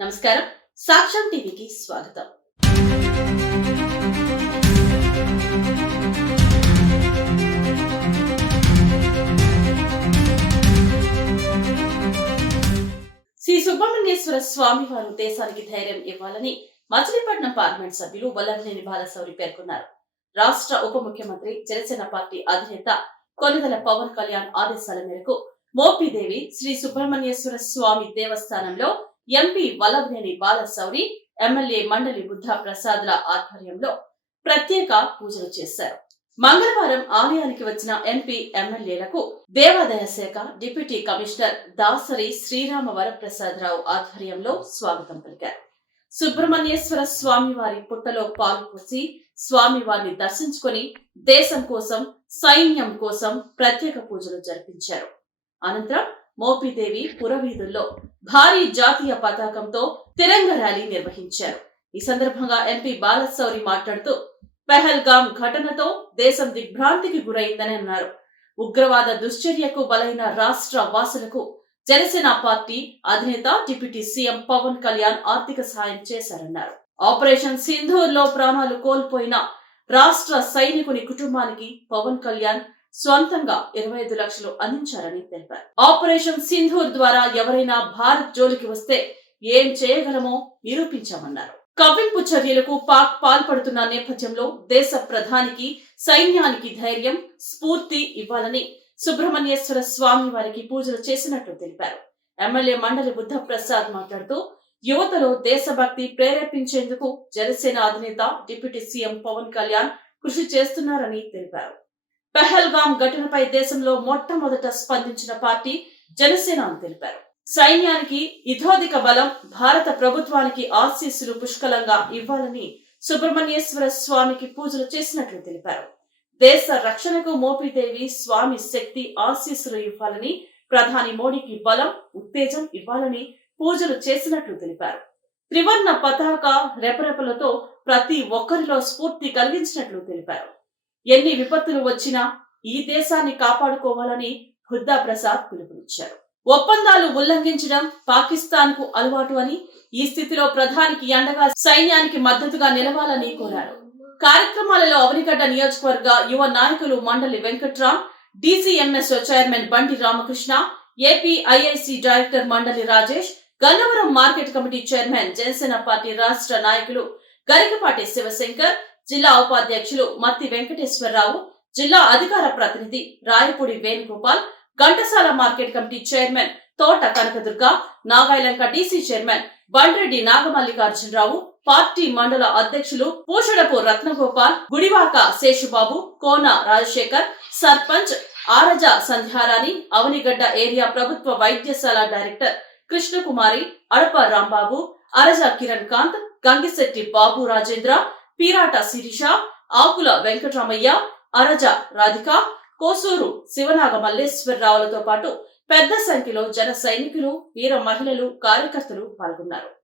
నమస్కారం. సాక్ష్యం టీవీకి స్వాగతం. శ్రీ సుబ్రహ్మణ్యేశ్వర స్వామి వారు దేశానికి ధైర్యం ఇవ్వాలని మచిలీపట్నం పార్లమెంట్ సభ్యులు వల్లభనేని బాలశౌరి పేర్కొన్నారు. రాష్ట్ర ఉప ముఖ్యమంత్రి జనసేన పార్టీ అధినేత కొనిదల పవన్ కళ్యాణ్ ఆదేశాల మేరకు మోపిదేవి శ్రీ సుబ్రహ్మణ్యేశ్వర స్వామి దేవస్థానంలో ఎంపీ వల్లభనేని బాలశౌరి ఎమ్మెల్యే మండలి బుద్ధ ప్రసాద్ల ఆధ్వర్యంలో ప్రత్యేక పూజలు చేశారు. మంగళవారం ఆలయానికి వచ్చిన ఎంపీ ఎమ్మెల్యేలకు దేవాదాయ శాఖ డిప్యూటీ కమిషనర్ దాసరి శ్రీరామ వరప్రసాదరావు ఆధ్వర్యంలో స్వాగతం పలికారు. సుబ్రహ్మణ్యేశ్వర స్వామి వారి పుట్టలో పాల్పోసి స్వామివారిని స్వామి వారిని దర్శించుకొని దేశం కోసం సైన్యం కోసం ప్రత్యేక పూజలు జరిపించారు. అనంతరం మోపిదేవి పురవీధుల్లో భారీ జాతీయ పతాకంతో తిరంగ ర్యాలీ నిర్వహించారు. ఈ సందర్భంగా ఎంపీ బాలశౌరి మాట్లాడుతూ పెహల్గాం ఘటనతో దేశం దిగ్భ్రాంతికి గురైందని అన్నారు. ఉగ్రవాద దుశ్చర్యకు బలైన రాష్ట్ర వాసులకు జనసేన పార్టీ అధినేత డిప్యూటీ సీఎం పవన్ కళ్యాణ్ ఆర్థిక సాయం చేశారన్నారు. ఆపరేషన్ సింధూర్లో ప్రాణాలు కోల్పోయిన రాష్ట్ర సైనికుని కుటుంబానికి పవన్ కళ్యాణ్ స్వంతంగా ఇరవై ఐదు లక్షలు అందించారని తెలిపారు. ఆపరేషన్ సింధూర్ ద్వారా ఎవరైనా భారత్ జోలికి వస్తే ఏం చేయగలమో నిరూపించామన్నారు. కవ్వింపు చర్యలకు పాక్ పాల్పడుతున్న నేపథ్యంలో దేశ ప్రధానికి సైన్యానికి ధైర్యం స్ఫూర్తి ఇవ్వాలని సుబ్రహ్మణ్యేశ్వర స్వామి వారికి పూజలు చేసినట్లు తెలిపారు. ఎమ్మెల్యే మండలి బుద్ధ ప్రసాద్ మాట్లాడుతూ యువతలో దేశభక్తి ప్రేరేపించేందుకు జనసేన అధినేత డిప్యూటీ సీఎం పవన్ కళ్యాణ్ కృషి చేస్తున్నారని తెలిపారు. పెహల్గాం ఘటనపై దేశంలో మొట్టమొదట స్పందించిన పార్టీ జనసేన అని తెలిపారు. సైన్యానికి ఇథోధిక బలం భారత ప్రభుత్వానికి ఆశీస్సులు పుష్కలంగా ఇవ్వాలని సుబ్రహ్మణ్యేశ్వర స్వామికి పూజలు చేసినట్లు తెలిపారు. దేశ రక్షణకు మోపిదేవి స్వామి శక్తి ఆశీస్సులు ఇవ్వాలని ప్రధాని మోడీకి బలం ఉత్తేజం ఇవ్వాలని పూజలు చేసినట్లు తెలిపారు. త్రివర్ణ పతాక రెపరెపలతో ప్రతి ఒక్కరిలో స్ఫూర్తి కలిగించినట్లు తెలిపారు. ఎన్ని విపత్తులు వచ్చినా ఈ దేశాన్ని కాపాడుకోవాలని హుద్దా ప్రసాద్ పిలుపునిచ్చారు. ఒప్పందాలు ఉల్లంఘించడం పాకిస్తాన్కు అలవాటు అని ఈ స్థితిలో ప్రధానికి అండగా సైన్యానికి మద్దతుగా నిలవాలని కోరారు. కార్యక్రమాలలో అవనిగడ్డ నియోజకవర్గ యువ నాయకులు మండలి వెంకట్రామ్ డీసీఎంఎస్ చైర్మన్ బండి Ramakrishna AP IIC director Mandali Rajesh Gannavaram market committee chairman Janasena party రాష్ట్ర నాయకులు గరికపాటి శివశంకర్ జిల్లా ఉపాధ్యక్షులు మత్తి వెంకటేశ్వరరావు జిల్లా అధికార ప్రతినిధి Rayapudi Venugopal Ghantasala market committee chairman Thota Kanakadurga Nagayalanka DC chairman Bandreddy Nagamallikarjunarao party మండల అధ్యక్షులు పూషడపు రత్నగోపాల్ గుడివాక శేషుబాబు కోన రాజశేఖర్ సర్పంచ్ ఆరజ సంధ్యారాణి అవనిగడ్డ ఏరియా ప్రభుత్వ వైద్యశాల డైరెక్టర్ కృష్ణకుమారి అడప రాంబాబు అరజ కిరణ్ కాంత్ గంగిశెట్టి బాబు రాజేంద్ర పీరాట శిరీష ఆకుల వెంకటరామయ్య అరజ రాధిక కోసూరు శివనాగ మల్లేశ్వరరావులతో పాటు పెద్ద సంఖ్యలో జన సైనికులు వీర మహిళలు కార్యకర్తలు పాల్గొన్నారు.